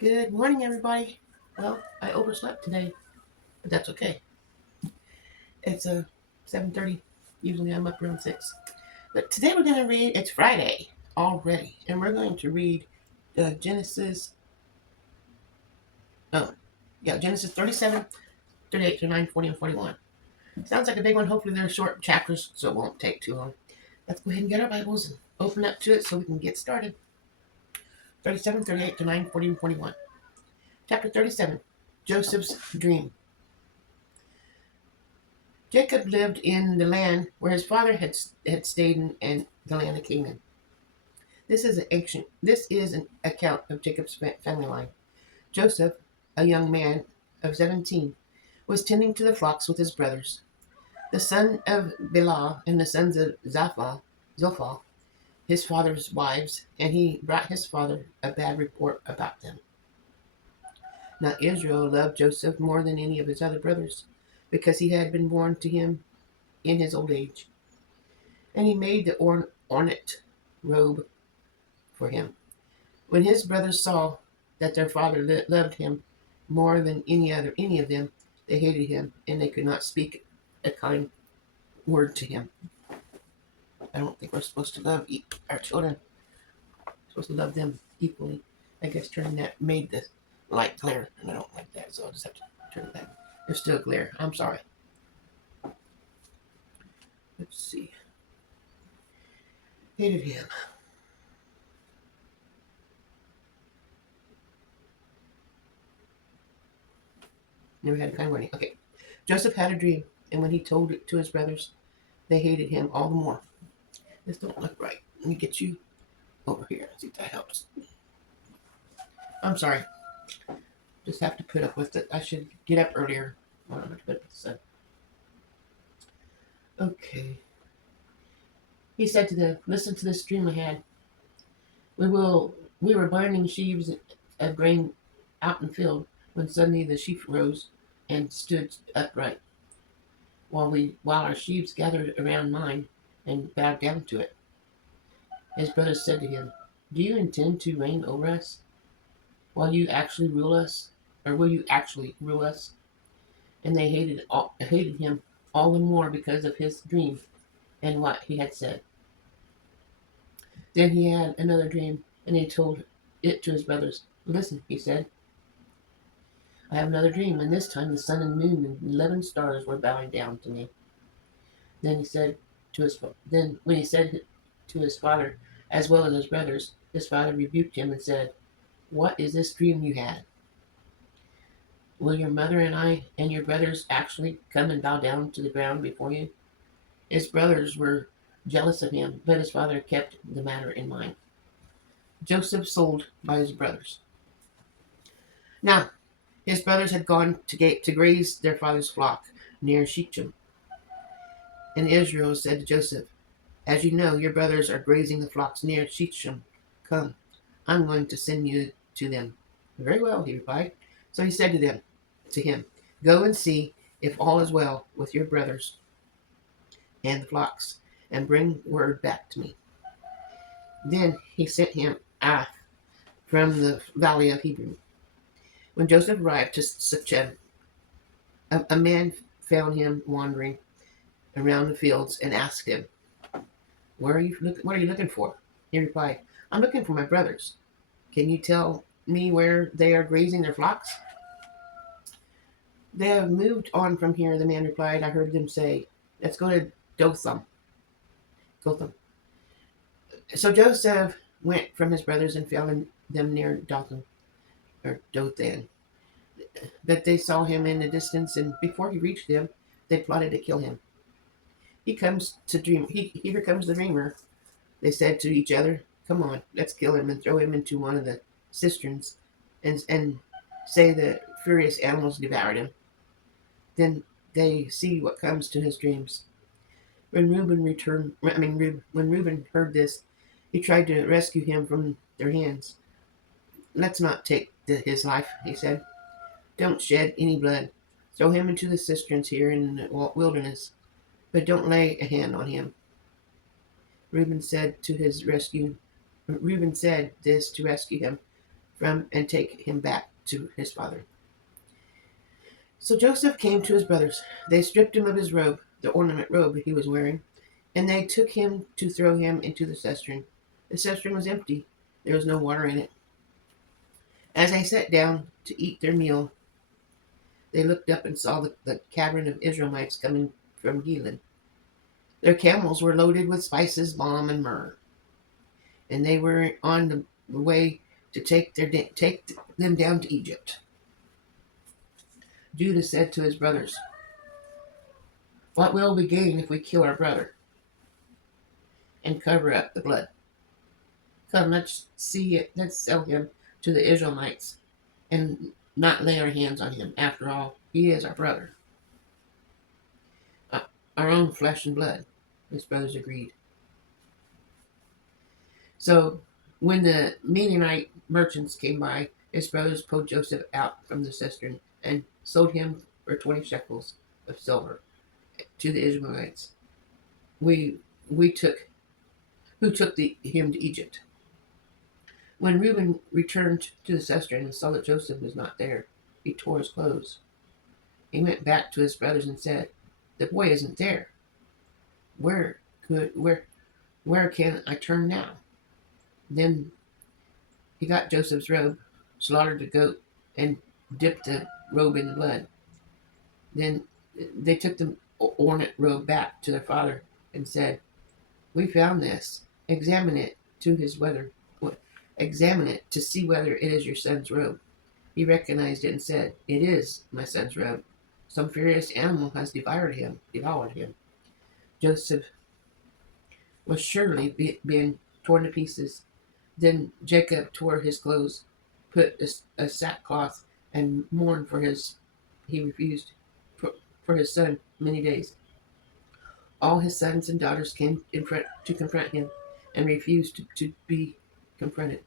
Good morning, everybody. Well, I overslept today, but that's okay. It's 7:30. Usually I'm up around 6. But today we're going to read, it's Friday already, and we're going to read Genesis, oh, yeah, Genesis 37, 38 to 9, 40, and 41. Sounds like a big one. Hopefully they're short chapters, so it won't take too long. Let's go ahead and get our Bibles and open up to it so we can get started. 37, 38 to 9, 40, and 41. Chapter 37, Joseph's Dream. Jacob lived in the land where his father had stayed in the land of Canaan. This is an account of Jacob's family line. Joseph, a young man of 17, was tending to the flocks with his brothers, the son of Bilhah and the sons of Zophah, his father's wives, and he brought his father a bad report about them. Now Israel loved Joseph more than any of his other brothers, because he had been born to him in his old age. And he made the ornate robe for him. When his brothers saw that their father loved him more than any of them, they hated him, and they could not speak a kind word to him. I don't think we're supposed to love our children. We're supposed to love them equally. I guess turning that made the light glare, and I don't like that, so I'll just have to turn it back. There's still glare. I'm sorry. Let's see. Hated him. Never had a kind wording. Okay. Joseph had a dream, and when he told it to his brothers, they hated him all the more. This don't look right. Let me get you over here. See if that helps. I'm sorry. Just have to put up with it. I should get up earlier. I'm going to put up with the sun. Okay. He said to them, "Listen to this dream I had. We were binding sheaves of grain out in the field when suddenly the sheaf rose and stood upright, while our sheaves gathered around mine and bowed down to it." His brothers said to him, "Do you intend to reign over us? Will you actually rule us? Or will you actually rule us?" And they hated him all the more because of his dream and what he had said. Then he had another dream, and he told it to his brothers. "Listen," he said, "I have another dream, and this time the sun and moon and 11 stars were bowing down to me." Then he said when he said to his father as well as his brothers, his father rebuked him and said, "What is this dream you had? Will your mother and I and your brothers actually come and bow down to the ground before you?" His brothers were jealous of him, but his father kept the matter in mind. Joseph sold by his brothers. Now, his brothers had gone to graze their father's flock near Shechem. And Israel said to Joseph, "As you know, your brothers are grazing the flocks near Shechem. Come, I'm going to send you to them." "Very well," he replied. So he said to him, "Go and see if all is well with your brothers and the flocks, and bring word back to me." Then he sent him from the valley of Hebron. When Joseph arrived to Shechem, a man found him wandering around the fields and asked him, What are you looking for?" He replied, "I'm looking for my brothers. Can you tell me where they are grazing their flocks?" "They have moved on from here," the man replied. "I heard them say, 'Let's go to Dothan.'" Dothan. So Joseph went from his brothers and found them near Dothan, or Dothan. But they saw him in the distance, and before he reached them, they plotted to kill him. Here comes the dreamer," they said to each other. "Come on, let's kill him and throw him into one of the cisterns, and say the furious animals devoured him. Then they see what comes to his dreams." When Reuben heard this, he tried to rescue him from their hands. "Let's not take his life," he said. "Don't shed any blood. Throw him into the cisterns here in the wilderness, but don't lay a hand on him." Reuben said this to rescue him. from and take him back to his father. So Joseph came to his brothers. They stripped him of his robe, the ornament robe he was wearing, and they took him to throw him into the cistern. The cistern was empty. There was no water in it. As they sat down to eat their meal, they looked up and saw the caravan of Israelites coming from Gilead. Their camels were loaded with spices, balm, and myrrh, and they were on the way to take them down to Egypt. Judah said to his brothers, "What will we gain if we kill our brother and cover up the blood? Come, let's see it. Let's sell him to the Israelites and not lay our hands on him. After all, he is our brother, our own flesh and blood." His brothers agreed. So when the Midianite merchants came by, his brothers pulled Joseph out from the cistern and sold him for 20 shekels of silver to the Ishmaelites. We took who took him to Egypt. When Reuben returned to the cistern and saw that Joseph was not there, he tore his clothes. He went back to his brothers and said, "The boy isn't there. Where where can I turn now?" Then he got Joseph's robe, slaughtered a goat, and dipped the robe in the blood. Then they took the ornate robe back to their father and said, "We found this. Examine it to his whether examine it to see whether it is your son's robe." He recognized it and said, "It is my son's robe. Some furious animal has devoured him. Joseph was surely being torn to pieces. Then Jacob tore his clothes, put a sackcloth, and mourned for his. He refused for his son many days. All his sons and daughters came to confront him, and refused to be confronted.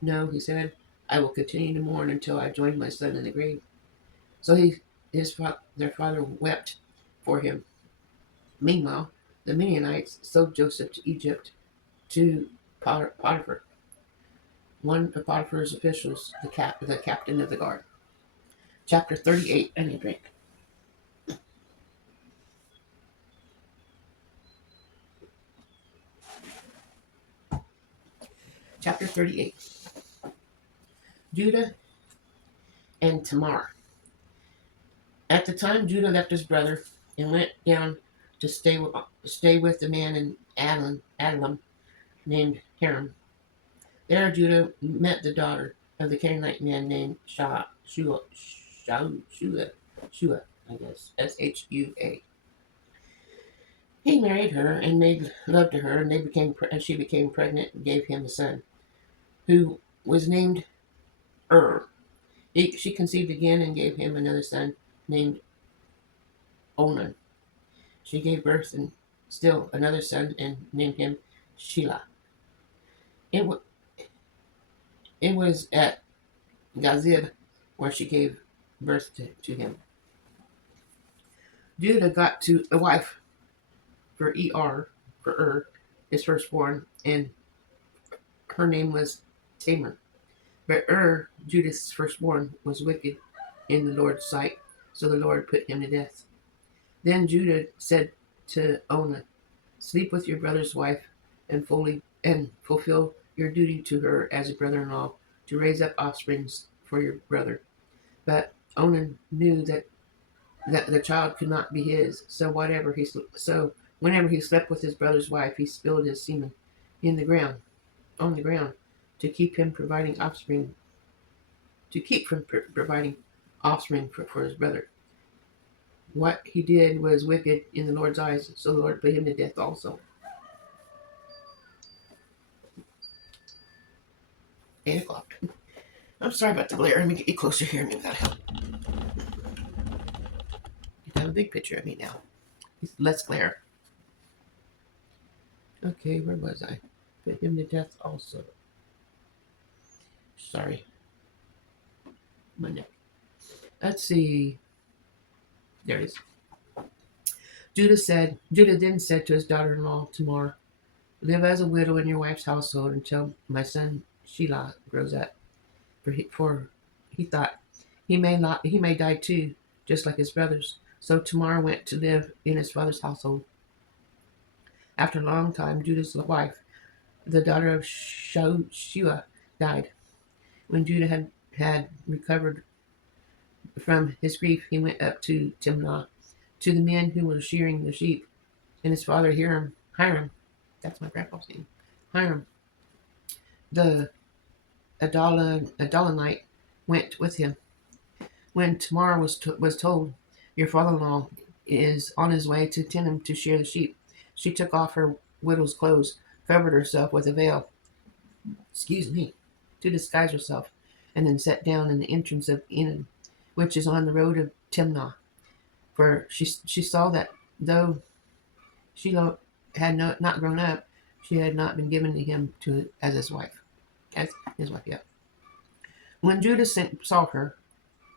"No," he said, "I will continue to mourn until I join my son in the grave." So their father wept for him. Meanwhile, the Midianites sold Joseph to Egypt to Potiphar, one of Potiphar's officials, the captain of the guard. Chapter 38. I need a drink. Chapter 38. Judah and Tamar. At the time Judah left his brother and went down to stay with the man in Adullam named Hiram. There Judah met the daughter of the Canaanite man named Shua, I guess, Shua. He married her and made love to her, and she became pregnant and gave him a son, who was named She conceived again and gave him another son named Onan. She gave birth and still another son and named him Shelah. It, w- it was at Gazib where she gave birth to him. Judah got to a wife for his firstborn, and her name was Tamar. But Judah's firstborn, was wicked in the Lord's sight, so the Lord put him to death. Then Judah said to Onan, "Sleep with your brother's wife and fulfill your duty to her as a brother-in-law to raise up offspring for your brother." But Onan knew that the child could not be his, so whenever he slept with his brother's wife, he spilled his semen on the ground, to keep him providing offspring, providing offspring for his brother. What he did was wicked in the Lord's eyes, so the Lord put him to death also. 8 o'clock. I'm sorry about the glare. Let me get you closer here. Maybe that'll help. You have a big picture of me now. It's less glare. Okay, where was I? Put him to death also. Sorry. My neck. Let's see. There it is. Judah then said to his daughter-in-law Tamar, "Live as a widow in your wife's household until my son Shelah grows up. for he thought he may die too, just like his brothers. So Tamar went to live in his father's household. After a long time, Judah's wife, the daughter of Shua, died. When Judah had recovered from his grief, he went up to Timnah to the men who were shearing the sheep, and his father Hiram, that's my grandpa's name, Hiram, the Adullamite, went with him. When Tamar was told, "Your father-in-law is on his way to Timnah to shear the sheep," she took off her widow's clothes, covered herself with a veil, to disguise herself, and then sat down in the entrance of Enon, which is on the road of Timnah. For she saw that though Shiloh had not grown up, she had not been given to him as his wife. Yeah. When Judah saw her,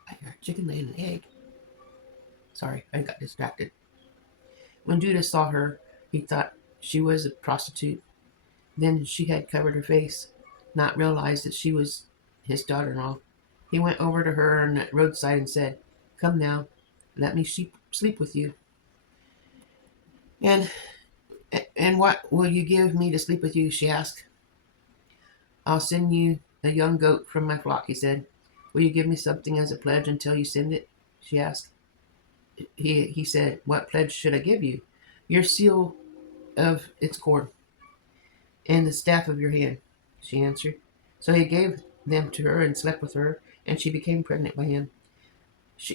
I heard a chicken laying an egg. Sorry, I got distracted. When Judah saw her, he thought she was a prostitute. Then she had covered her face, not realized that she was his daughter-in-law. He went over to her on the roadside and said, "Come now, let me sleep with you." And what will you give me to sleep with you?" she asked. "I'll send you a young goat from my flock," he said. "Will you give me something as a pledge until you send it?" she asked. He said, "What pledge should I give you?" "Your seal of its cord and the staff of your hand," she answered. So he gave them to her and slept with her, and she became pregnant by him.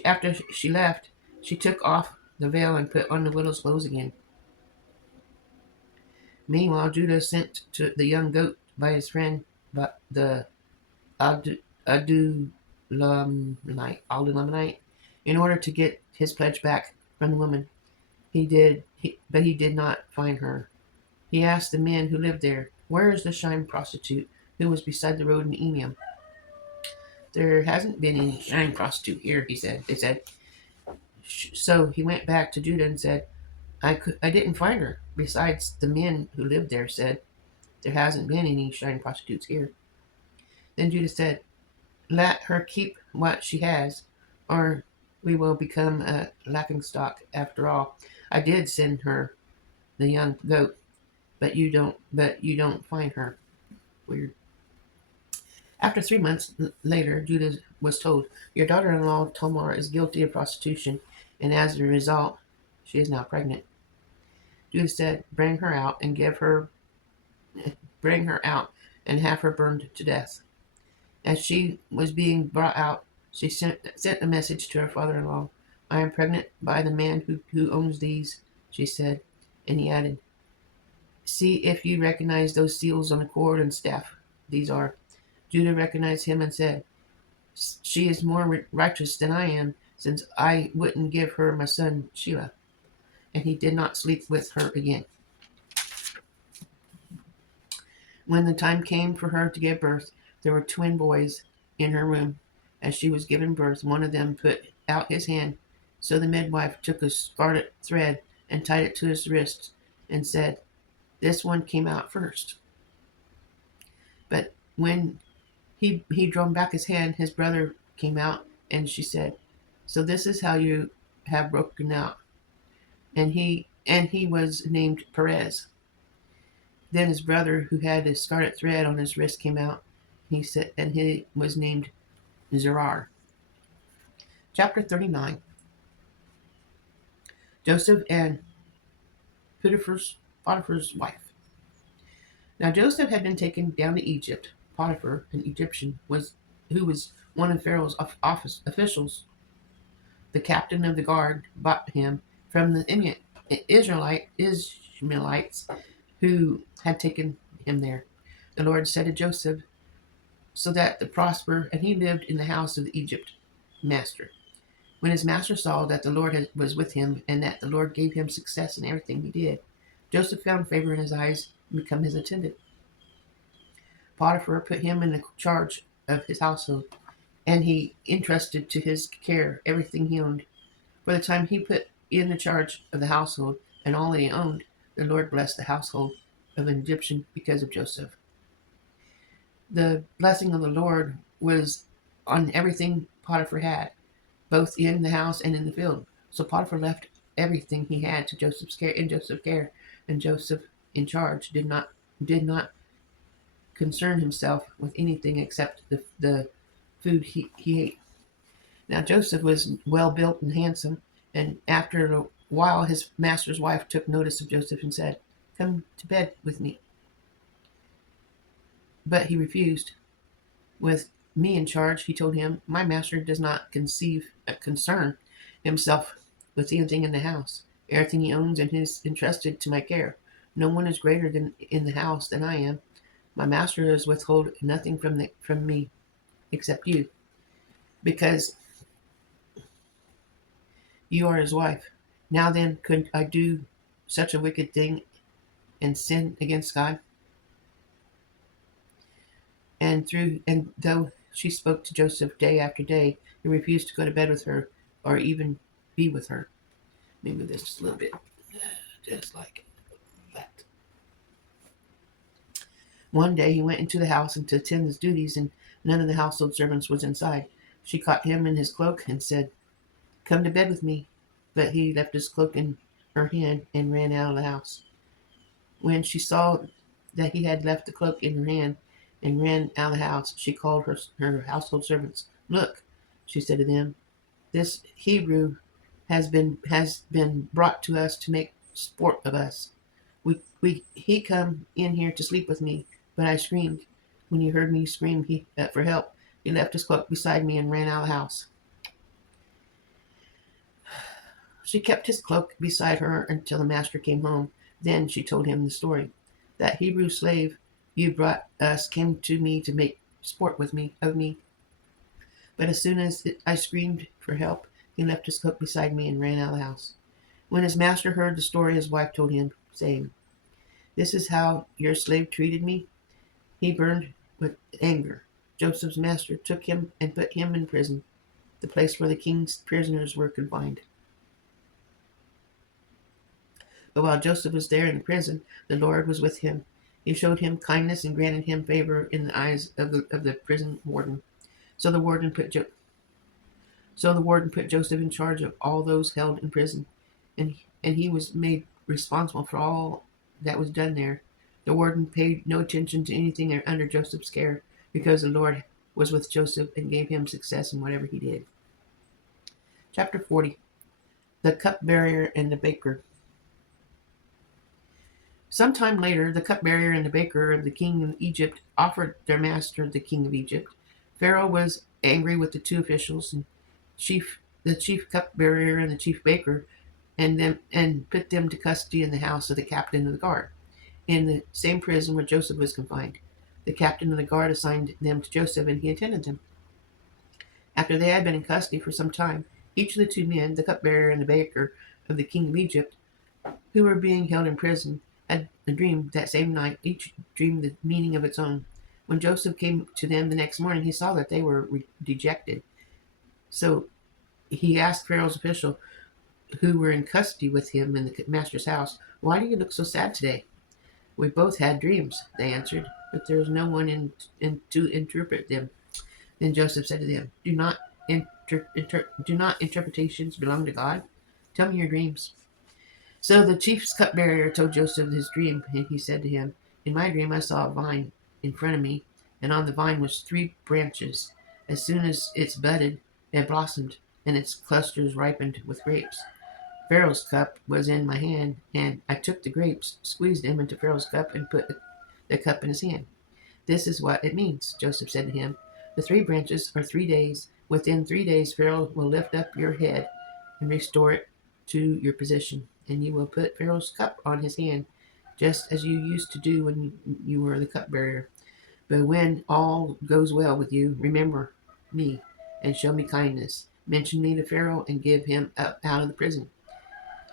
After she left, she took off the veil and put on the widow's clothes again. Meanwhile, Judah sent to the young goat by his friend, but the Adullamite, in order to get his pledge back from the woman. But he did not find her. He asked the men who lived there, "Where is the shrine prostitute who was beside the road in Enon?" "There hasn't been any shrine prostitute here," They said. So he went back to Judah and said, I didn't find her. Besides, the men who lived there said, there hasn't been any shrine prostitutes here." Then Judah said, "Let her keep what she has, or we will become a laughingstock. After all, I did send her the young goat, but you don't find her." Weird. After 3 months later, Judah was told, "Your daughter-in-law Tamar is guilty of prostitution, and as a result, she is now pregnant." Judah said, "Bring her out and have her burned to death." As she was being brought out, she sent a message to her father-in-law. "I am pregnant by the man who owns these," she said, and he added, "See if you recognize those seals on the cord and staff. These are." Judah recognized him and said, "She is more righteous than I am, since I wouldn't give her my son Sheila." And he did not sleep with her again. When the time came for her to give birth, there were twin boys in her room. As she was giving birth, one of them put out his hand. So the midwife took a scarlet thread and tied it to his wrist and said, "This one came out first." But when he drawn back his hand, his brother came out, and she said, "So this is how you have broken out." And he was named Perez. Then his brother, who had a scarlet thread on his wrist, came out. He said, and he was named Zerar. Chapter 39. Joseph and Potiphar's wife. Now Joseph had been taken down to Egypt. Potiphar, an Egyptian, who was one of Pharaoh's officials. The captain of the guard bought him from the Ishmaelites who had taken him there. The Lord said to Joseph, "So that the prosper," and he lived in the house of the Egypt master. When his master saw that the Lord was with him, and that the Lord gave him success in everything he did, Joseph found favor in his eyes and became his attendant. Potiphar put him in the charge of his household, and he entrusted to his care everything he owned. For the time he put in the charge of the household and all that he owned, the Lord blessed the household of an Egyptian because of Joseph. The blessing of the Lord was on everything Potiphar had, both in the house and in the field. So Potiphar left everything he had to Joseph's care, and Joseph in charge did not concern himself with anything except the food he ate. Now Joseph was well built and handsome, and after a while his master's wife took notice of Joseph and said, "Come to bed with me." But he refused. With me in charge, he told him, "My master does not concern himself with anything in the house. Everything he owns and is entrusted to my care. No one is greater in the house than I am. My master has withheld nothing from me except you, because you are his wife. Now then, could I do such a wicked thing and sin against God?" And though she spoke to Joseph day after day, he refused to go to bed with her or even be with her. Let me move this just a little bit, just like that. One day he went into the house and to attend his duties, and none of the household servants was inside. She caught him in his cloak and said, "Come to bed with me." But he left his cloak in her hand and ran out of the house. When she saw that he had left the cloak in her hand and ran out of the house, she called her household servants. "Look," she said to them, "this Hebrew has been brought to us to make sport of us. He come in here to sleep with me, but I screamed. When he heard me scream for help, he left his cloak beside me and ran out of the house." She kept his cloak beside her until the master came home. Then she told him the story. "That Hebrew slave you brought us came to me to make sport of me. But as soon as I screamed for help, he left his cloak beside me and ran out of the house." When his master heard the story, his wife told him, saying, "This is how your slave treated me." He burned with anger. Joseph's master took him and put him in prison, the place where the king's prisoners were confined. But while Joseph was there in the prison, the Lord was with him. He showed him kindness and granted him favor in the eyes of the prison warden. So the warden put Joseph in charge of all those held in prison, and he was made responsible for all that was done there. The warden paid no attention to anything under Joseph's care, because the Lord was with Joseph and gave him success in whatever he did. Chapter 40. The Cupbearer and the Baker. Some time later, the cupbearer and the baker of the king of Egypt offered their master, the king of Egypt. Pharaoh was angry with the two officials, and the chief cupbearer and the chief baker, and put them to custody in the house of the captain of the guard, in the same prison where Joseph was confined. The captain of the guard assigned them to Joseph, and he attended them. After they had been in custody for some time, each of the two men, the cupbearer and the baker of the king of Egypt, who were being held in prison, had a dream that same night. Each dreamed the meaning of its own. When Joseph came to them the next morning, he saw that they were dejected. So he asked Pharaoh's official, who were in custody with him in the master's house, "Why do you look so sad today?" "We both had dreams," they answered, "but there is no one to interpret them." Then Joseph said to them, Do not interpretations belong to God? Tell me your dreams." So the chief's cupbearer told Joseph his dream, and he said to him, "In my dream I saw a vine in front of me, and on the vine was 3 branches. As soon as it budded, it blossomed, and its clusters ripened with grapes. Pharaoh's cup was in my hand, and I took the grapes, squeezed them into Pharaoh's cup, and put the cup in his hand. This is what it means," Joseph said to him. "The 3 branches are 3 days. Within 3 days, Pharaoh will lift up your head and restore it to your position, and you will put Pharaoh's cup on his hand, just as you used to do when you were the cupbearer. But when all goes well with you, remember me and show me kindness. Mention me to Pharaoh and give him up out of the prison.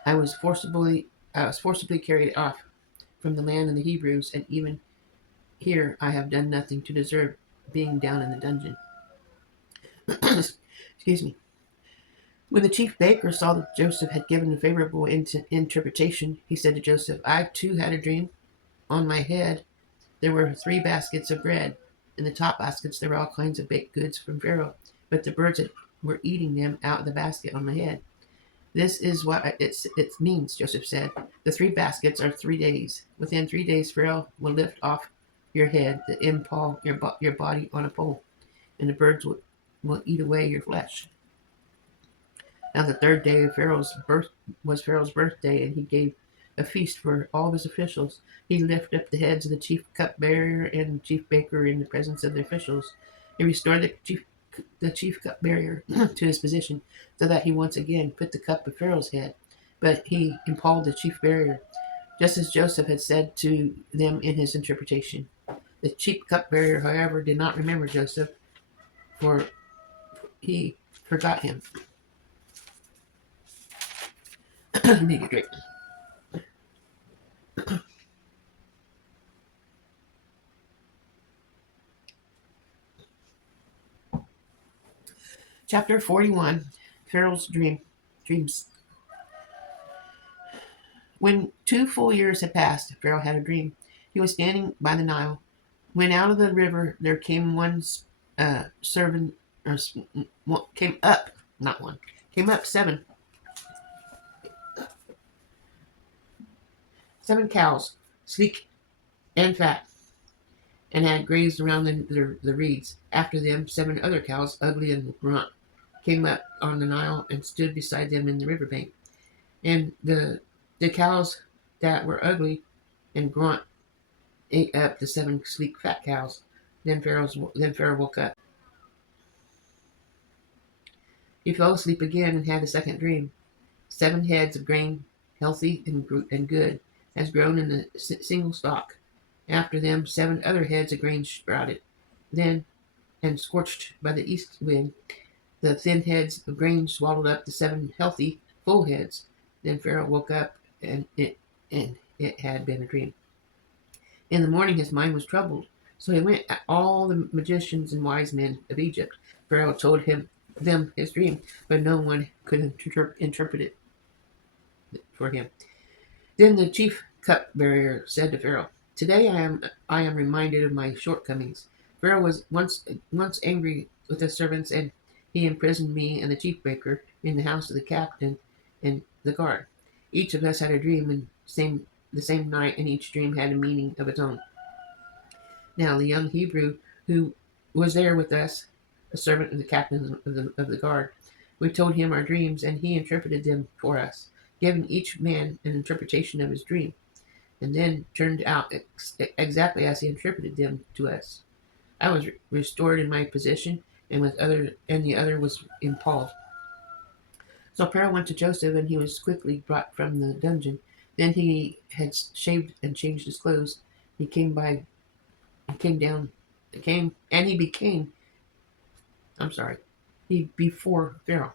I was forcibly carried off from the land of the Hebrews, and even here I have done nothing to deserve being down in the dungeon." Excuse me. When the chief baker saw that Joseph had given a favorable interpretation, he said to Joseph, "I too had a dream. On my head there were 3 baskets of bread. In the top baskets there were all kinds of baked goods from Pharaoh, but the birds were eating them out of the basket on my head. This is what it means, Joseph said. The 3 baskets are 3 days. Within 3 days, Pharaoh will lift off your head, the impale your body on a pole, and the birds will eat away your flesh. Now the third day of was Pharaoh's birthday, and he gave a feast for all of his officials. He lifted up the heads of the chief cupbearer and the chief baker in the presence of the officials. He restored the chief cupbearer to his position, so that he once again put the cup of Pharaoh's head. But he impaled the chief bearer, just as Joseph had said to them in his interpretation. The chief cupbearer, however, did not remember Joseph, for he forgot him. Make it drink. Chapter 41, Pharaoh's dreams. When 2 full years had passed, Pharaoh had a dream. He was standing by the Nile, when out of the river there came servant, came up seven cows, sleek and fat, and had grazed around the reeds. After them, 7 other cows, ugly and gaunt, came up on the Nile and stood beside them in the riverbank. And the cows that were ugly and gaunt ate up the 7 sleek fat cows. Then Pharaoh woke up. He fell asleep again and had a second dream. 7 heads of grain, healthy and good, has grown in a single stalk. After them, 7 other heads of grain sprouted. Then, and scorched by the east wind, the thin heads of grain swallowed up the 7 healthy, full heads. Then Pharaoh woke up, and it had been a dream. In the morning his mind was troubled, so he went at all the magicians and wise men of Egypt. Pharaoh told them his dream, but no one could interpret it for him. Then the chief cupbearer said to Pharaoh, "Today I am reminded of my shortcomings. Pharaoh was once angry with his servants, and he imprisoned me and the chief baker in the house of the captain and the guard. Each of us had a dream the same night, and each dream had a meaning of its own. Now the young Hebrew who was there with us, a servant of the captain of the guard, we told him our dreams, and he interpreted them for us, giving each man an interpretation of his dream, and then turned out exactly as he interpreted them to us. I was restored in my position, and the other was impaled." So Pharaoh went to Joseph, and he was quickly brought from the dungeon. Then he had shaved and changed his clothes. He before Pharaoh.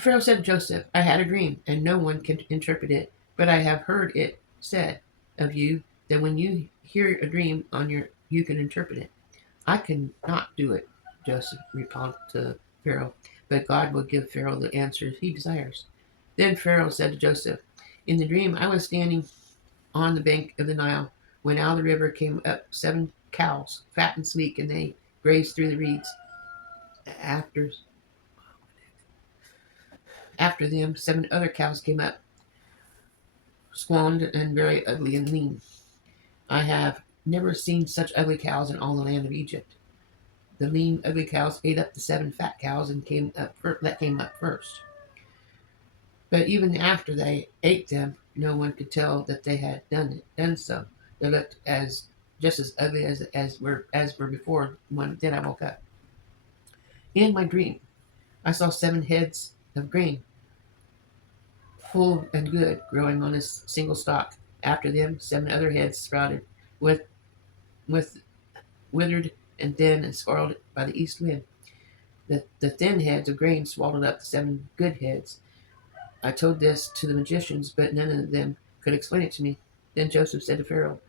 Pharaoh said to Joseph, "I had a dream, and no one can interpret it, but I have heard it said of you that when you hear a dream you can interpret it." "I cannot do it," Joseph replied to Pharaoh, "but God will give Pharaoh the answers he desires." Then Pharaoh said to Joseph, "In the dream I was standing on the bank of the Nile, when out of the river came up 7 cows, fat and sleek, and they grazed through the reeds. After them, 7 other cows came up, squalid and very ugly and lean. I have never seen such ugly cows in all the land of Egypt. The lean, ugly cows ate up the 7 fat cows that came up first. But even after they ate them, no one could tell that they had done so. They looked just as ugly as were before. Then I woke up. In my dream, I saw 7 heads of grain, full and good, growing on a single stalk. After them, 7 other heads sprouted, with withered and thin and spoiled by the east wind. The thin heads of grain swallowed up the 7 good heads. I told this to the magicians, but none of them could explain it to me." Then Joseph said to Pharaoh,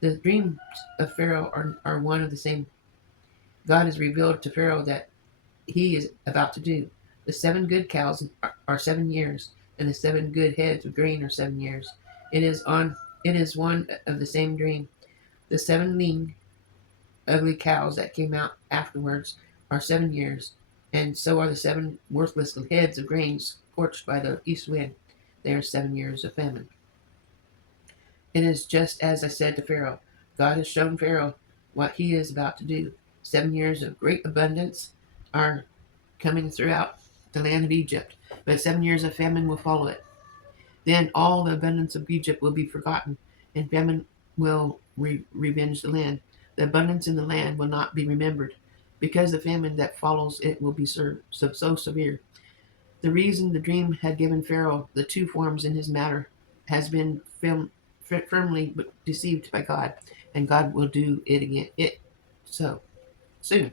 "The dreams of Pharaoh are one of the same. God has revealed to Pharaoh that he is about to do. The 7 good cows are 7 years, and the 7 good heads of grain are 7 years. It is one of the same dream. The 7 lean ugly cows that came out afterwards are 7 years, and so are the 7 worthless heads of grain scorched by the east wind. They are 7 years of famine. It is just as I said to Pharaoh. God has shown Pharaoh what he is about to do. 7 years of great abundance are coming throughout the land of Egypt, but 7 years of famine will follow it. Then all the abundance of Egypt will be forgotten, and famine will revenge the land. The abundance in the land will not be remembered, because the famine that follows it will be so severe. The reason the dream had given Pharaoh the two forms in his matter has been firmly deceived by God, and God will do it again. It so soon.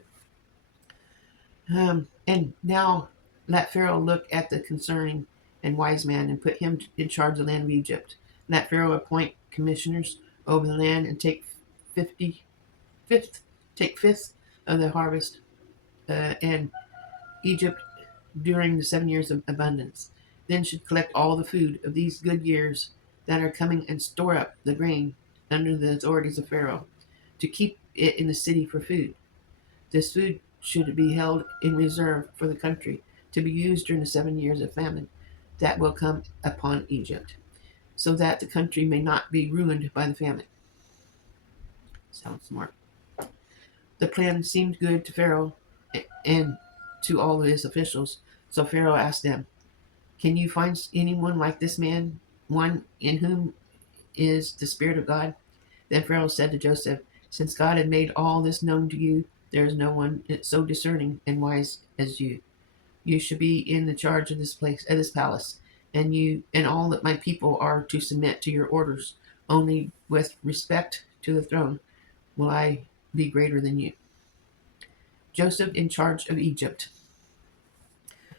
And now let Pharaoh look at the concerning and wise man and put him in charge of the land of Egypt. Let Pharaoh appoint commissioners over the land and take 50 fifth take fifth of the harvest and Egypt during the 7 years of abundance. Then should collect all the food of these good years that are coming and store up the grain under the authorities of Pharaoh to keep it in the city for food. This food should be held in reserve for the country to be used during the 7 years of famine that will come upon Egypt, so that the country may not be ruined by the famine. Sounds smart. The plan seemed good to Pharaoh and to all of his officials, so Pharaoh asked them, "Can you find anyone like this man, one in whom is the Spirit of God?" Then Pharaoh said to Joseph, "Since God had made all this known to you, there is no one so discerning and wise as you. You should be in the charge of this palace, and you and all that my people are to submit to your orders. Only with respect to the throne will I be greater than you." Joseph in charge of Egypt.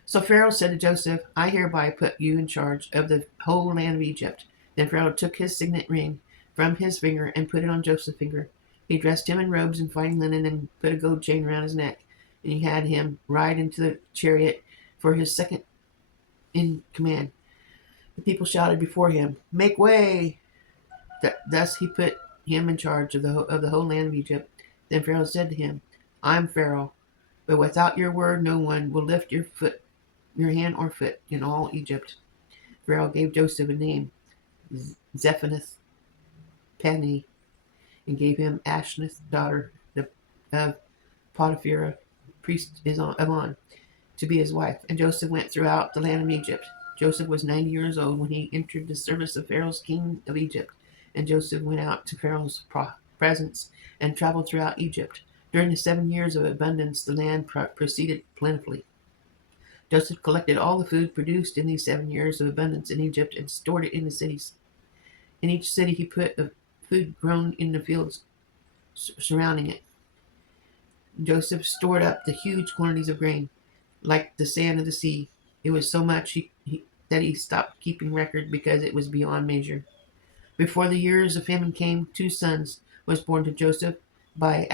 So Pharaoh said to Joseph, "I hereby put you in charge of the whole land of Egypt." Then Pharaoh took his signet ring from his finger and put it on Joseph's finger. He dressed him in robes and fine linen and put a gold chain around his neck. And he had him ride into the chariot for his second in command. The people shouted before him, "Make way!" Thus he put him in charge of the whole land of Egypt. Then Pharaoh said to him, "I am Pharaoh, but without your word no one will lift your hand or foot in all Egypt." Pharaoh gave Joseph a name, Zephanath Paneah, and gave him Asenath, daughter of Potiphera, priest of On, to be his wife. And Joseph went throughout the land of Egypt. Joseph was 90 years old when he entered the service of Pharaoh's king of Egypt. And Joseph went out to Pharaoh's presence and traveled throughout Egypt. During the 7 years of abundance, the land proceeded plentifully. Joseph collected all the food produced in these 7 years of abundance in Egypt and stored it in the cities. In each city he put the food grown in the fields surrounding it. Joseph stored up the huge quantities of grain, like the sand of the sea. It was so much that he stopped keeping record because it was beyond measure. Before the years of famine came, 2 sons was born to Joseph by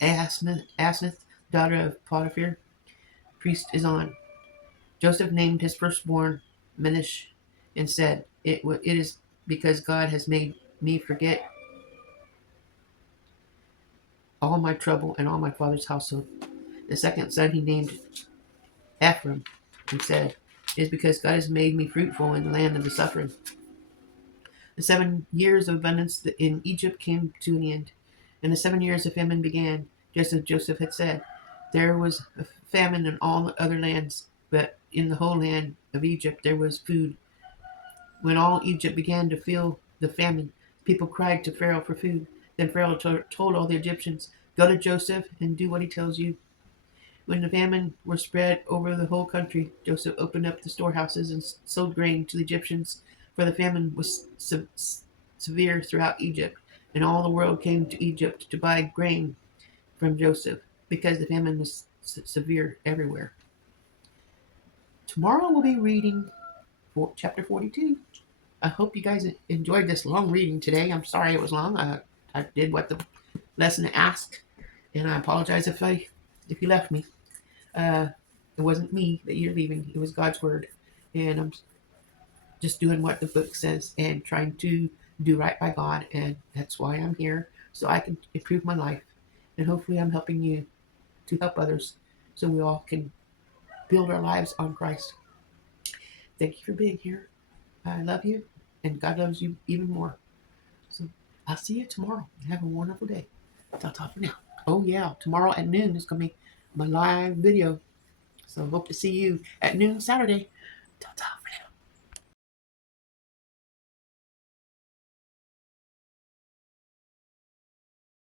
Asenath, daughter of Potiphar, priest is On. Joseph named his firstborn Menish and said, it is because God has made me forget all my trouble and all my father's household. The second son he named Ephraim and said, "It is because God has made me fruitful in the land of the suffering." The 7 years of abundance in Egypt came to an end, and the 7 years of famine began, just as Joseph had said. There was a famine in all the other lands, but in the whole land of Egypt there was food. When all Egypt began to feel the famine, people cried to Pharaoh for food. Then Pharaoh told all the Egyptians, "Go to Joseph and do what he tells you." When the famine were spread over the whole country, Joseph opened up the storehouses and sold grain to the Egyptians, for the famine was severe throughout Egypt, and all the world came to Egypt to buy grain from Joseph, because the famine was severe everywhere. Tomorrow we'll be reading chapter 42. I hope you guys enjoyed this long reading today. I'm sorry it was long. I did what the lesson asked, and I apologize if you left me. It wasn't me that you're leaving. It was God's word, and I'm just doing what the book says and trying to do right by God, and that's why I'm here, so I can improve my life. And hopefully I'm helping you to help others so we all can build our lives on Christ. Thank you for being here. I love you, and God loves you even more. So I'll see you tomorrow. Have a wonderful day. Ta-ta for now. Oh yeah, tomorrow at noon is going to be my live video. So hope to see you at noon Saturday. Ta-ta.